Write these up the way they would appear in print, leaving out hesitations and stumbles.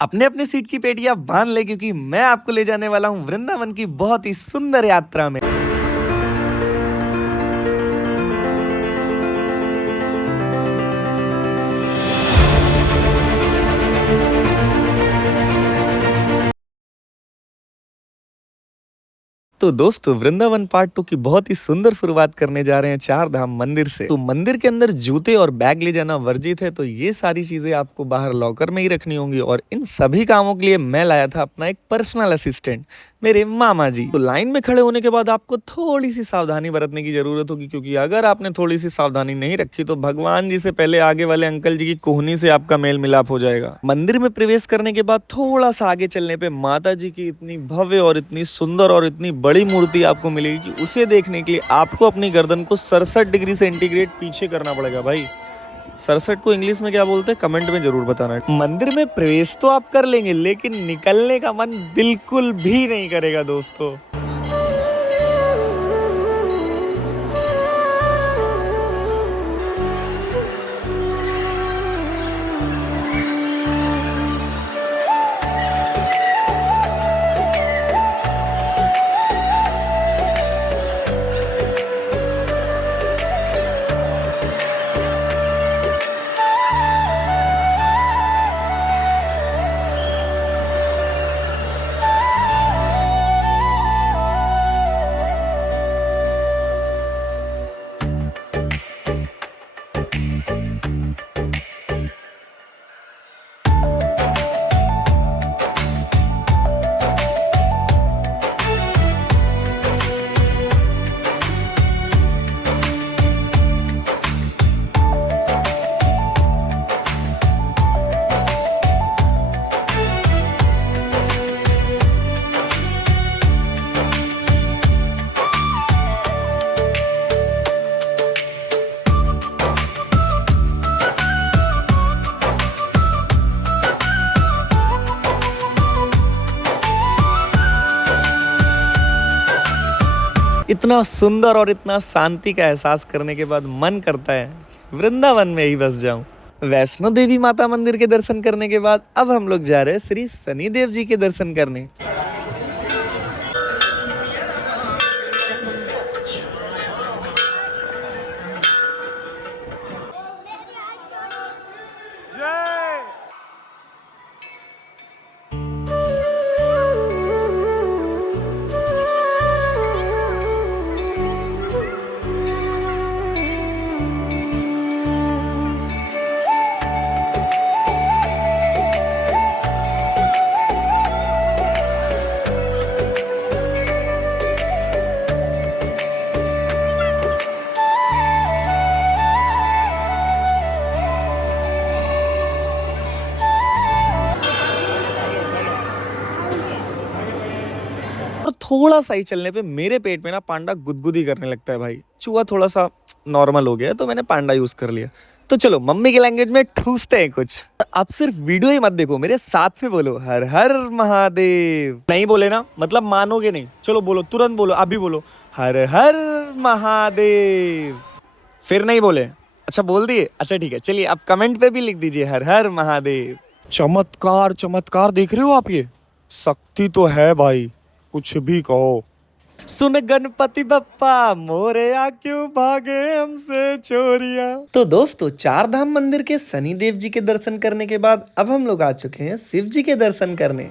अपने अपने सीट की पेटियां बांध ले क्योंकि मैं आपको ले जाने वाला हूँ वृंदावन की बहुत ही सुंदर यात्रा में। तो दोस्तों वृंदावन पार्ट 2 की बहुत ही सुंदर शुरुआत करने जा रहे हैं चार धाम मंदिर से। तो मंदिर के अंदर जूते और बैग ले जाना वर्जित है, तो ये सारी चीजें आपको बाहर लॉकर में ही रखनी होंगी। और इन सभी कामों के लिए मैं लाया था अपना एक पर्सनल असिस्टेंट, मेरे मामा जी। तो लाइन में खड़े होने के बाद आपको थोड़ी सी सावधानी बरतने की जरूरत होगी, क्योंकि अगर आपने थोड़ी सी सावधानी नहीं रखी तो भगवान जी से पहले आगे वाले अंकल जी की कोहनी से आपका मेल मिलाप हो जाएगा। मंदिर में प्रवेश करने के बाद थोड़ा सा आगे चलने पे माता जी की इतनी भव्य और इतनी सुंदर और इतनी बड़ी मूर्ति आपको मिलेगी कि उसे देखने के लिए आपको अपनी गर्दन को 67 डिग्री सेंटीग्रेड पीछे करना पड़ेगा भाई। 67 को इंग्लिश में क्या बोलते हैं कमेंट में जरूर बताना। मंदिर में प्रवेश तो आप कर लेंगे, लेकिन निकलने का मन बिल्कुल भी नहीं करेगा दोस्तों। इतना सुंदर और इतना शांति का एहसास करने के बाद मन करता है वृंदावन में ही बस जाऊं। वैष्णो देवी माता मंदिर के दर्शन करने के बाद अब हम लोग जा रहे हैं श्री शनिदेव जी के दर्शन करने। और थोड़ा सा ही चलने पे मेरे पेट में ना पांडा गुदगुदी करने लगता है भाई। चूहा थोड़ा सा नॉर्मल हो गया तो मैंने पांडा यूज कर लिया। तो चलो मम्मी की लैंग्वेज में ठूसते हैं कुछ। आप सिर्फ वीडियो ही मत देखो, मेरे साथ में बोलो हर हर महादेव। नहीं बोले ना मतलब मानोगे नहीं। चलो बोलो, तुरंत बोलो, अभी बोलो हर हर महादेव। फिर नहीं बोले? अच्छा बोल दिए, अच्छा ठीक है। चलिए आप कमेंट पे भी लिख दीजिए हर हर महादेव। चमत्कार चमत्कार देख रहे हो आप, ये शक्ति तो है भाई, कुछ भी कहो। सुन गणपति बप्पा मोरया क्यों भागे हमसे चोरिया। तो दोस्तों चार धाम मंदिर के शनिदेव जी के दर्शन करने के बाद अब हम लोग आ चुके हैं शिव जी के दर्शन करने।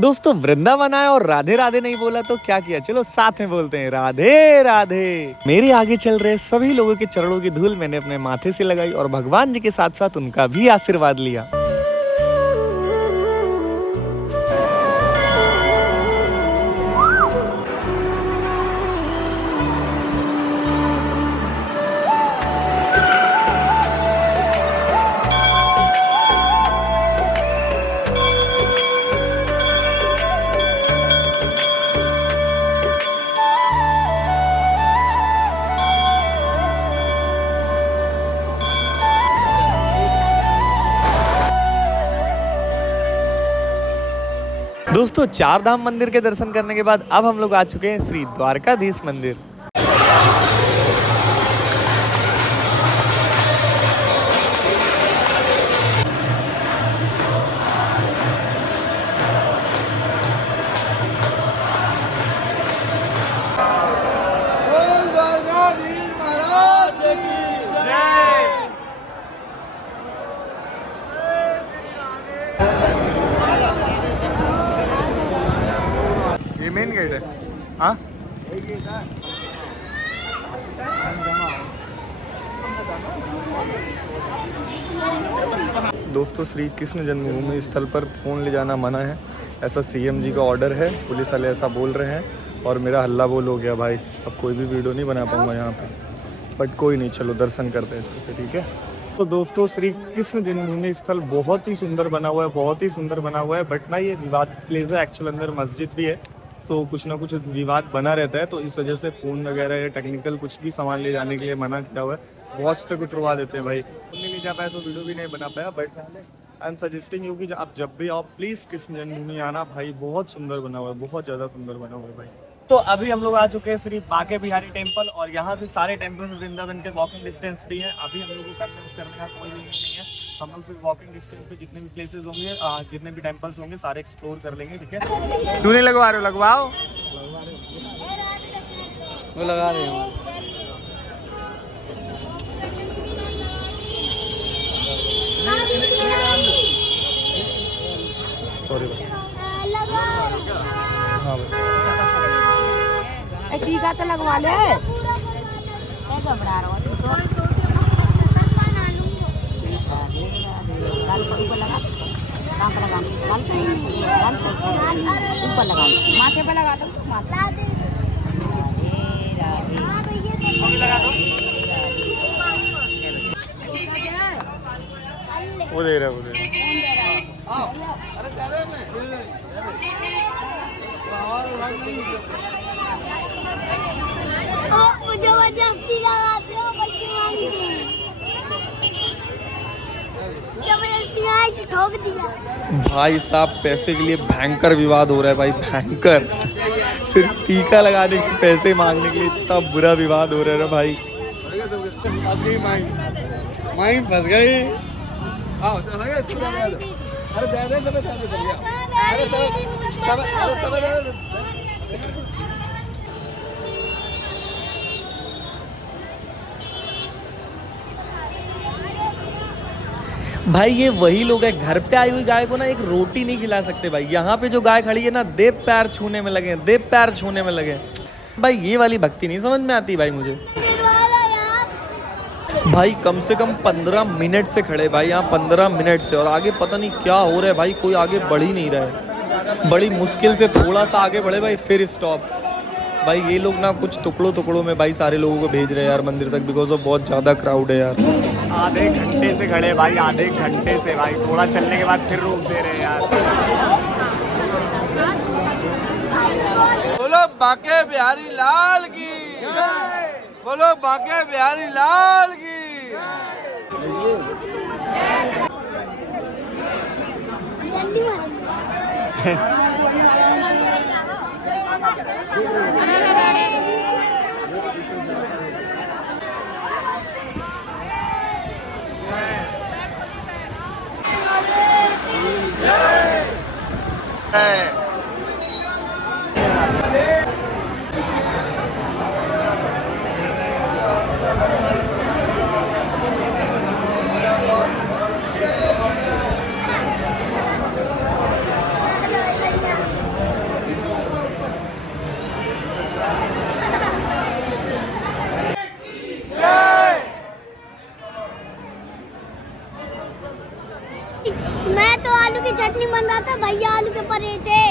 दोस्तों वृंदावन आए और राधे राधे नहीं बोला तो क्या किया, चलो साथ में बोलते हैं राधे राधे। मेरे आगे चल रहे सभी लोगों के चरणों की धूल मैंने अपने माथे से लगाई और भगवान जी के साथ साथ उनका भी आशीर्वाद लिया। दोस्तों, चार धाम मंदिर के दर्शन करने के बाद अब हम लोग आ चुके हैं श्री द्वारकाधीश मंदिर। ये मेन गेट है। हाँ, दोस्तों, श्री कृष्ण जन्मभूमि स्थल पर फ़ोन ले जाना मना है, ऐसा सीएम जी का ऑर्डर है। पुलिस वाले ऐसा बोल रहे हैं और मेरा हल्ला बोल हो गया भाई। अब कोई भी वीडियो नहीं बना पाऊँगा यहाँ पे, बट कोई नहीं, चलो दर्शन करते हैं इसके, ठीक है। तो दोस्तों, श्री कृष्ण जन्मभूमि स्थल बहुत ही सुंदर बना हुआ है, बहुत ही सुंदर बना हुआ है। बट ना ये विवाद प्लेस है, एक्चुअल अंदर मस्जिद भी है, तो कुछ ना कुछ विवाद बना रहता है। तो इस वजह से फ़ोन वगैरह या टेक्निकल कुछ भी सामान ले जाने के लिए मना किया हुआ है। वॉच तक उतरवा देते हैं भाई। फ़ोन नहीं ले जा पाया तो वीडियो भी नहीं बना पाया। But I am suggesting you कि आप जब भी आओ प्लीज़ कृष्ण जन्मभूमि आना भाई, बहुत सुंदर बना हुआ है, बहुत ज़्यादा सुंदर बना हुआ है भाई। तो अभी हम लोग आ चुके हैं श्री बांके बिहारी टेम्पल, और यहाँ से सारे टेम्पल वृंदावन के वॉकिंग डिस्टेंस भी है। अभी हम लोग को कन्विंस करने का कोई भी नहीं है, हम लोग सिर्फ वॉकिंग डिस्टेंस पे जितने भी प्लेसेस होंगे, जितने भी टेम्पल्स होंगे सारे एक्सप्लोर कर लेंगे, ठीक है। क्यों नहीं लगवा रहे हो? लगवाओ, वो लगा रहे हो। सॉरी टीका तो लगवा ले। घबरा रहा हूँ तो गाल पर ऊपर लगा, कहाँ पर लगा? गाल पर ऊपर लगा, माथे पे लगा दो, माथे लगा दो। वो दे रहा है, वो दे रहा है। जबरदस्ती लगाते हो, जबरदस्ती ठोक दिया भाई साहब। पैसे के लिए भयंकर विवाद हो रहा है भाई, भयंकर। सिर्फ टीका लगाने के पैसे मांगने के लिए इतना बुरा विवाद हो रहा है ना भाई। माई फंस गई। भाई ये वही लोग हैं, घर पे आई हुई गाय को ना एक रोटी नहीं खिला सकते भाई। यहाँ पे जो गाय खड़ी है ना, देव पैर छूने में लगे, देव पैर छूने में लगे भाई। ये वाली भक्ति नहीं समझ में आती भाई मुझे। भाई कम से कम 15 मिनट से खड़े भाई यहाँ, 15 मिनट से, और आगे पता नहीं क्या हो रहा है भाई। कोई आगे बढ़ ही नहीं रहा है। बड़ी मुश्किल से थोड़ा सा आगे बढ़े भाई, फिर स्टॉप। भाई ये लोग ना कुछ टुकड़ों में भाई सारे लोगों को भेज रहे हैं यार मंदिर तक, बिकॉज ऑफ बहुत ज़्यादा क्राउड है यार। आधे घंटे से खड़े भाई, आधे घंटे से भाई। थोड़ा चलने के बाद फिर रोक दे रहे हैं यार। बोलो बांके बिहारी लाल की, बोलो बांके बिहारी लाल की। मैं तो आलू की चटनी बन रहा था, भैया आलू के पराठे।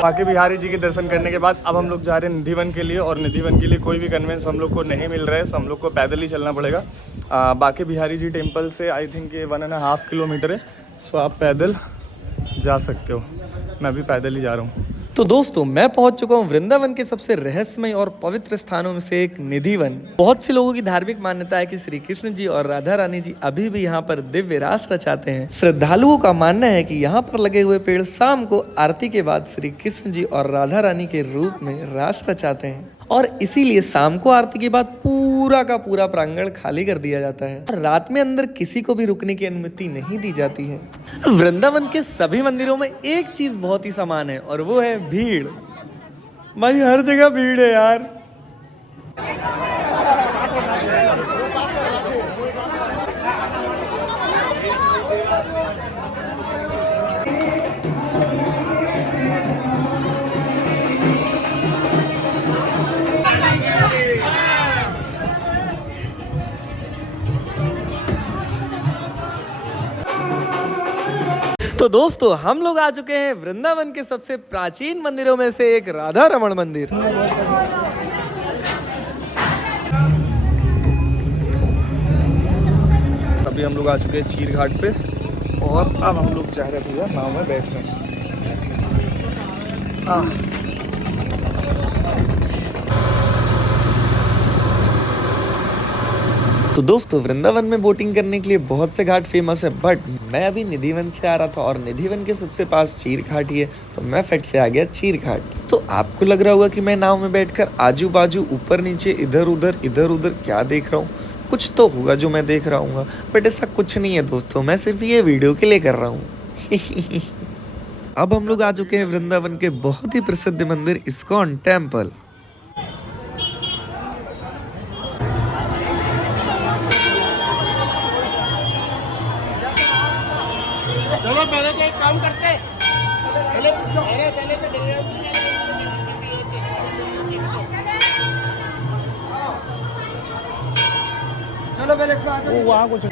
बांके बिहारी जी के दर्शन करने के बाद अब हम लोग जा रहे हैं निधिवन के लिए, और निधिवन के लिए कोई भी कन्वेंस हम लोग को नहीं मिल रहा है, सो हम लोग को पैदल ही चलना पड़ेगा। बांके बिहारी जी टेम्पल से आई थिंक ये 1.5 किलोमीटर है, सो आप पैदल जा सकते हो। मैं भी पैदल ही जा रहा हूँ। तो दोस्तों मैं पहुंच चुका हूं वृंदावन के सबसे रहस्यमय और पवित्र स्थानों में से एक निधिवन। बहुत से लोगों की धार्मिक मान्यता है कि श्री कृष्ण जी और राधा रानी जी अभी भी यहां पर दिव्य रास रचाते हैं। श्रद्धालुओं का मानना है कि यहां पर लगे हुए पेड़ शाम को आरती के बाद श्री कृष्ण जी और राधा रानी के रूप में रास रचाते हैं और इसीलिए शाम को आरती के बाद पूरा का पूरा प्रांगण खाली कर दिया जाता है और रात में अंदर किसी को भी रुकने की अनुमति नहीं दी जाती है। वृंदावन के सभी मंदिरों में एक चीज बहुत ही समान है और वो है भीड़। भाई हर जगह भीड़ है यार। तो दोस्तों हम लोग आ चुके हैं वृंदावन के सबसे प्राचीन मंदिरों में से एक राधा रमण मंदिर। अभी हम लोग आ चुके हैं चीर घाट पे और अब हम लोग जा रहे हैं भैया नाव में बैठ रहे हैं। तो दोस्तों वृंदावन में बोटिंग करने के लिए बहुत से घाट फेमस है, बट मैं अभी निधिवन से आ रहा था और निधिवन के सबसे पास चीर घाट ही है, तो मैं फट से आ गया चीर घाट। तो आपको लग रहा होगा कि मैं नाव में बैठकर आजू बाजू ऊपर नीचे इधर उधर क्या देख रहा हूँ। कुछ तो होगा जो मैं देख रहा हूँ, बट ऐसा कुछ नहीं है दोस्तों, मैं सिर्फ ये वीडियो के लिए कर रहा हूँ। अब हम लोग आ चुके हैं वृंदावन के बहुत ही प्रसिद्ध मंदिर इस्कॉन टेम्पल। चलो पहले तो एक काम करते पहले चलो पहले वहाँ कुछ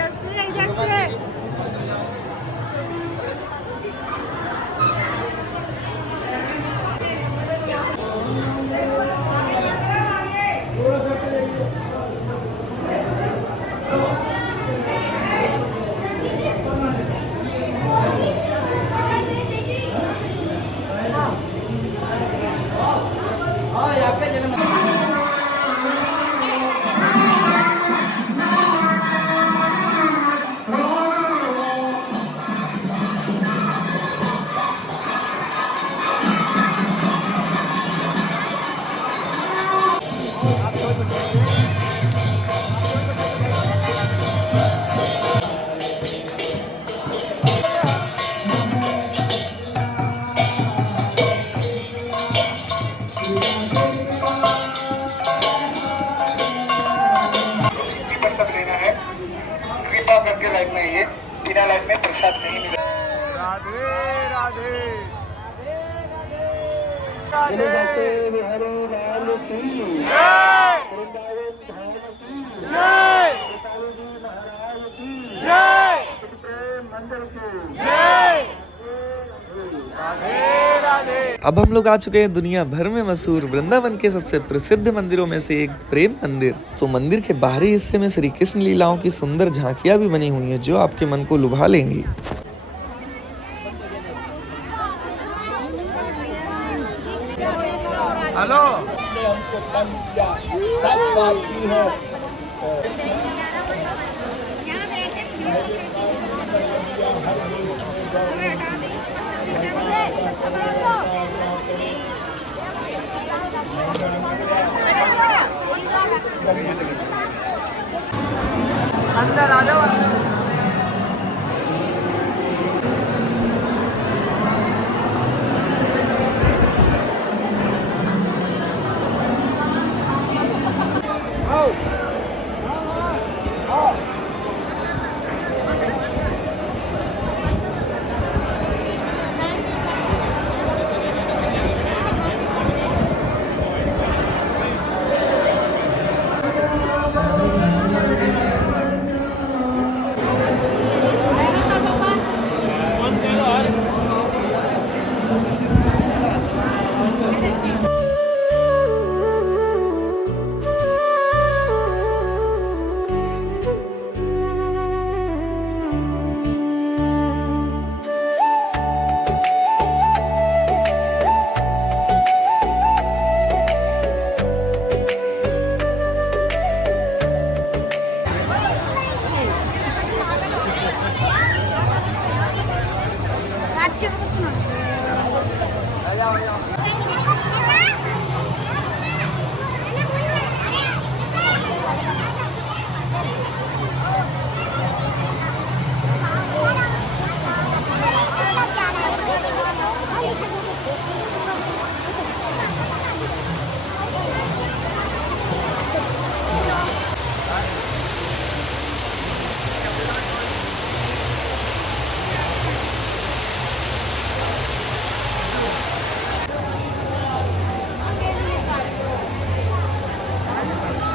करके लाइफ में ये बिना लाइफ में प्रसाद नहीं मिलेगा। राधे राधे अब हम लोग आ चुके हैं दुनिया भर में मशहूर वृंदावन के सबसे प्रसिद्ध मंदिरों में से एक प्रेम मंदिर। तो मंदिर के बाहरी हिस्से में श्री कृष्ण लीलाओं की सुंदर झांकियां भी बनी हुई हैं जो आपके मन को लुभा लेंगी। हेलो अंदर आ जाओ।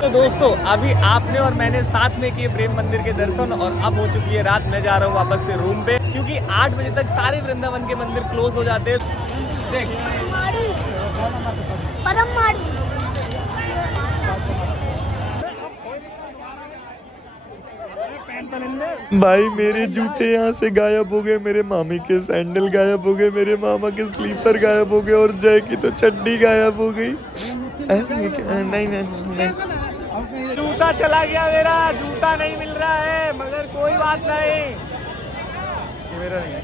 तो दोस्तों अभी आपने और मैंने साथ में किए प्रेम मंदिर के दर्शन और अब हो चुकी है रात। मैं जा रहा हूँ वापस से रूम पे क्योंकि 8 बजे तक सारे वृंदावन के मंदिर क्लोज हो जाते हैं। भाई मेरे जूते यहाँ से गायब हो गए, मेरे मामी के सैंडल गायब हो गए, मेरे मामा के स्लीपर गायब हो गए और जय की तो चड्डी गायब हो गई। नहीं जूता चला गया, मेरा जूता नहीं मिल रहा है, मगर कोई बात नहीं। ये मेरा नहीं है,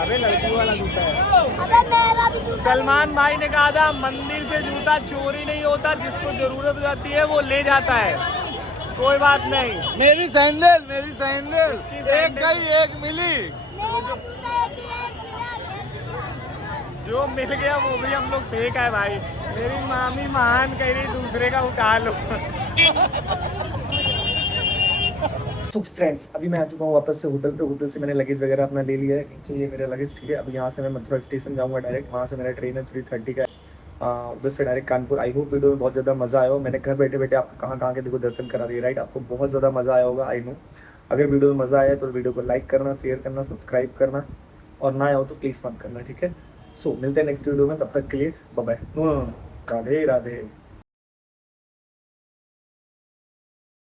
अबे लड़की वाला जूता है। अबे मेरा भी जूता। सलमान भाई ने कहा था मंदिर से जूता चोरी नहीं होता, जिसको जरूरत हो जाती है वो ले जाता है। कोई बात नहीं। मेरी सैंडल इसकी एक गई एक मिली। मेरा जूता एक मिला। जो मिल गया वो भी हम लोग फेंक है भाई। मेरी मामी महान कह रही दूसरे का उठा लो। तो फ्रेंड्स अभी मैं आ चुका हूँ वापस से होटल पे। होटल से मैंने लगेज वगैरह अपना ले लिया है। नीचे ये मेरा लगेज, ठीक है। अभी यहाँ से मैं मथुरा स्टेशन जाऊँगा डायरेक्ट। वहाँ से मेरा ट्रेन है 3:30 का, उधर से direct Kanpur. I hope video में बहुत ज़्यादा मज़ा आया हो। मैंने घर बैठे बैठे आपको कहाँ के देखो दर्शन करा दिए, राइट। आपको बहुत ज़्यादा मज़ा आया होगा, आई नो। अगर वीडियो में मज़ा आया तो वीडियो को लाइक करना, शेयर करना, सब्सक्राइब करना, और ना आया हो तो प्लीज़ मत करना, ठीक है। सो मिलते हैं नेक्स्ट वीडियो में, तब तक के लिए बाय बाय। राधे राधे।